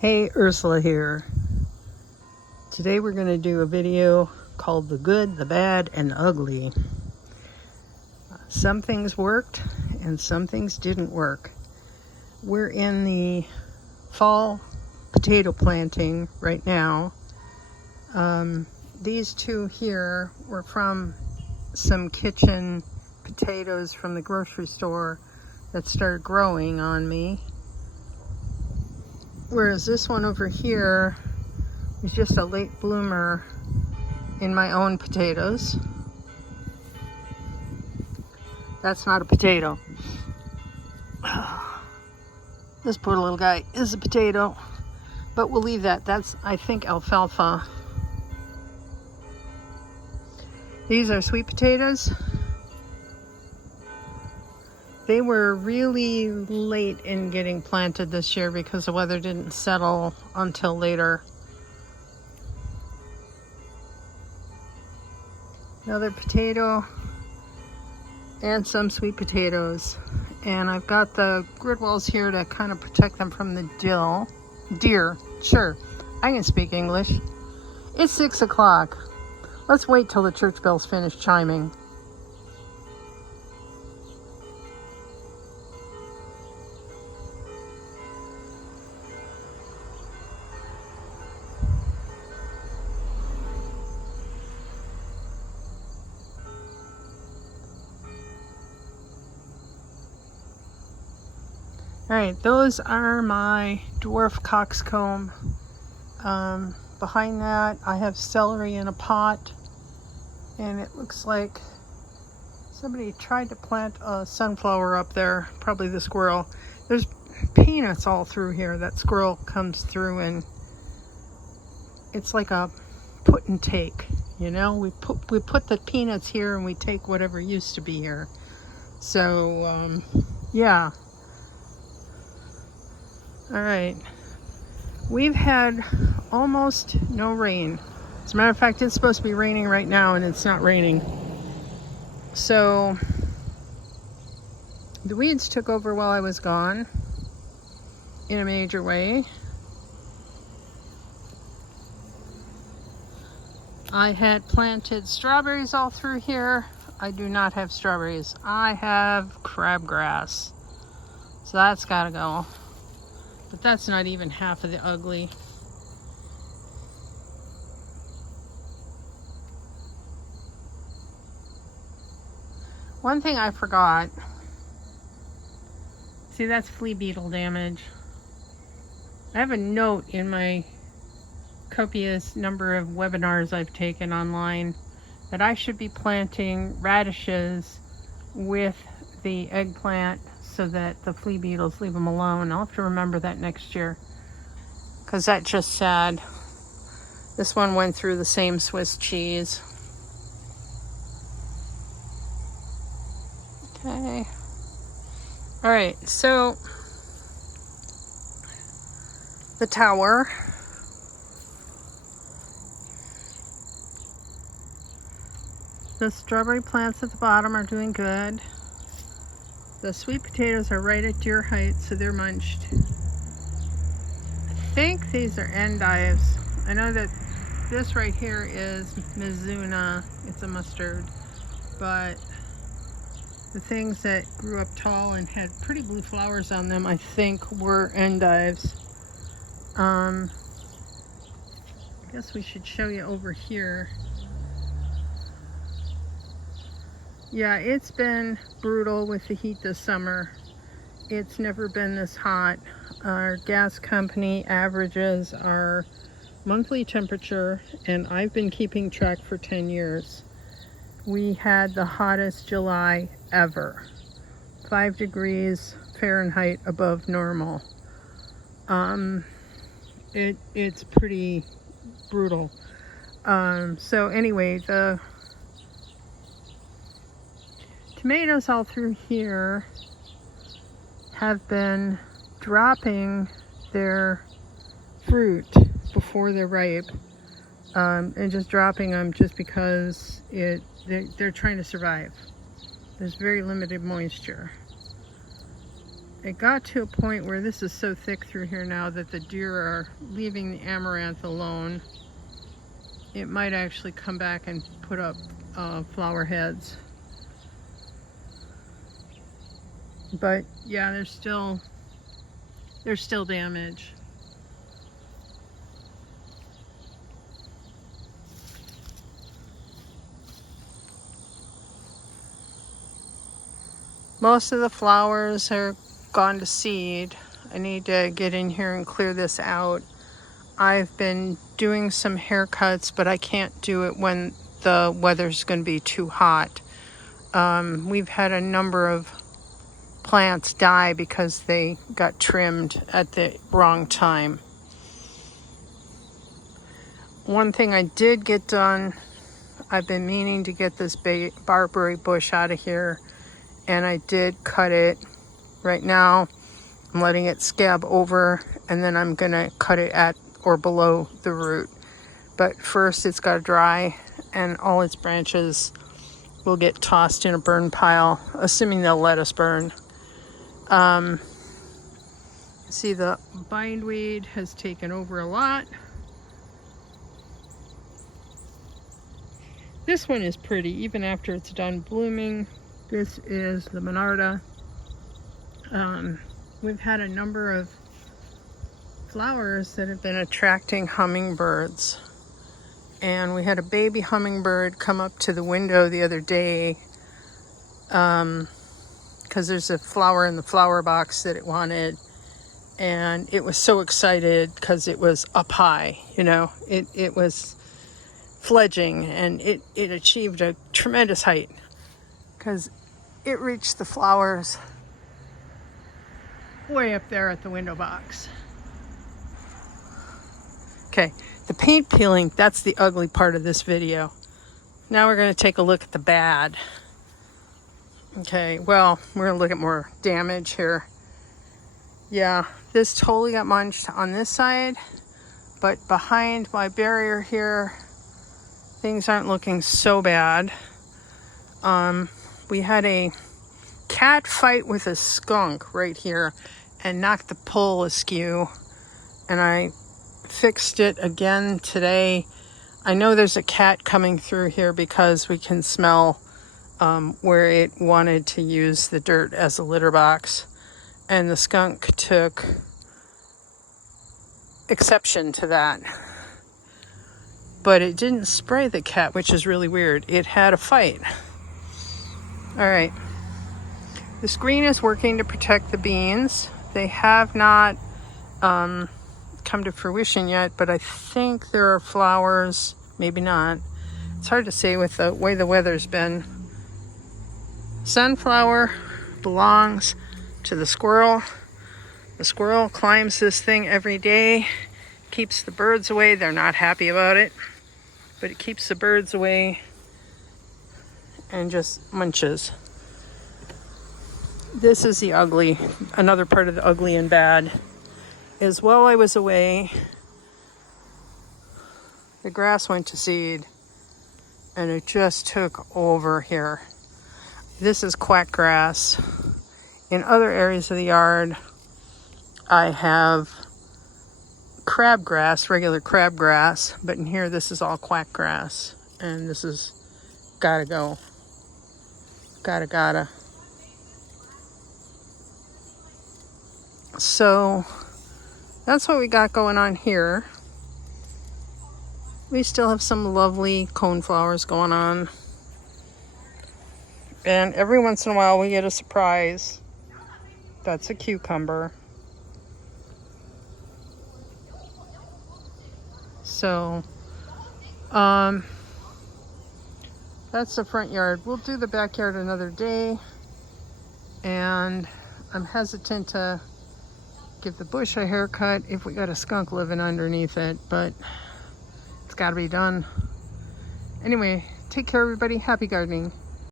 Hey, Ursula here. Today we're going to do a video called The Good, the Bad, and the Ugly. Some things worked and some things didn't work. We're in the fall potato planting right now. These two here were from some kitchen potatoes from the grocery store that started growing on me. Whereas this one over here is just a late bloomer in my own potatoes. That's not a potato. This poor little guy is a potato, but we'll leave that. That's, I think, alfalfa. These are sweet potatoes. They were really late in getting planted this year because the weather didn't settle until later. Another potato and some sweet potatoes. And I've got the grid walls here to kind of protect them from the deer. Sure, I can speak English. It's 6 o'clock. Let's wait till the church bells finish chiming. Alright, those are my dwarf coxcomb. Behind that I have celery in a pot, and it looks like somebody tried to plant a sunflower up there, probably the squirrel. There's peanuts all through here. That squirrel comes through and it's like a put and take, you know? We put the peanuts here and we take whatever used to be here. So, yeah. All right, we've had almost no rain. As a matter of fact, it's supposed to be raining right now and it's not raining. So the weeds took over while I was gone in a major way. I had planted strawberries all through here. I do not have strawberries. I have crabgrass. So that's gotta go. But that's not even half of the ugly. One thing I forgot. See, that's flea beetle damage. I have a note in my copious number of webinars I've taken online that I should be planting radishes with the eggplant so that the flea beetles leave them alone. I'll have to remember that next year, because that's just sad. This one went through the same Swiss cheese. Okay. All right, so the tower. The strawberry plants at the bottom are doing good. The sweet potatoes are right at deer height, so they're munched. I think these are endives. I know that this right here is Mizuna. It's a mustard. But the things that grew up tall and had pretty blue flowers on them, I think, were endives. I guess we should show you over here. Yeah, it's been brutal with the heat this summer. It's never been this hot. Our gas company averages our monthly temperature, and I've been keeping track for 10 years. We had the hottest July ever. 5 degrees Fahrenheit above normal. It's pretty brutal. So anyway, the tomatoes all through here have been dropping their fruit before they're ripe, and just dropping them just because they're trying to survive. There's very limited moisture. it got to a point where this is so thick through here now that the deer are leaving the amaranth alone. It might actually come back and put up flower heads. But yeah, there's still damage. Most of the flowers are gone to seed. I need to get in here and clear this out. I've been doing some haircuts, but I can't do it when the weather's going to be too hot. We've had a number of plants die because they got trimmed at the wrong time. One thing I did get done, I've been meaning to get this barberry bush out of here, and I did cut it. Right now I'm letting it scab over, and then I'm gonna cut it at or below the root. But first it's got to dry, and all its branches will get tossed in a burn pile, assuming they'll let us burn. See, the bindweed has taken over a lot. This one is pretty, even after it's done blooming. This is the Monarda. We've had a number of flowers that have been attracting hummingbirds. And we had a baby hummingbird come up to the window the other day because there's a flower in the flower box that it wanted. And it was so excited because it was up high, you know. It was fledging, and it achieved a tremendous height because it reached the flowers way up there at the window box. Okay, the paint peeling, that's the ugly part of this video. Now we're going to take a look at the bad. Okay, well, we're going to look at more damage here. Yeah, this totally got munched on this side, but behind my barrier here, things aren't looking so bad. We had a cat fight with a skunk right here and knocked the pole askew, and I fixed it again today. I know there's a cat coming through here because we can smell where it wanted to use the dirt as a litter box, and the skunk took exception to that. But it didn't spray the cat, which is really weird. It had a fight. All right. The screen is working to protect the beans. They have not come to fruition yet, but I think there are flowers. Maybe not. It's hard to say with the way the weather's been. Sunflower belongs to the squirrel. The squirrel climbs this thing every day, keeps the birds away. They're not happy about it, but it keeps the birds away and just munches. This is the ugly, another part of the ugly and bad is while I was away, the grass went to seed and it just took over here. This is quack grass. In other areas of the yard, I have crabgrass, regular crabgrass, but in here this is all quack grass, and this is gotta go. Gotta. So that's what we got going on here. We still have some lovely coneflowers going on. And every once in a while we get a surprise. That's a cucumber. So, that's the front yard. We'll do the backyard another day. And I'm hesitant to give the bush a haircut if we got a skunk living underneath it, but it's got to be done. Anyway, take care, everybody. Happy gardening.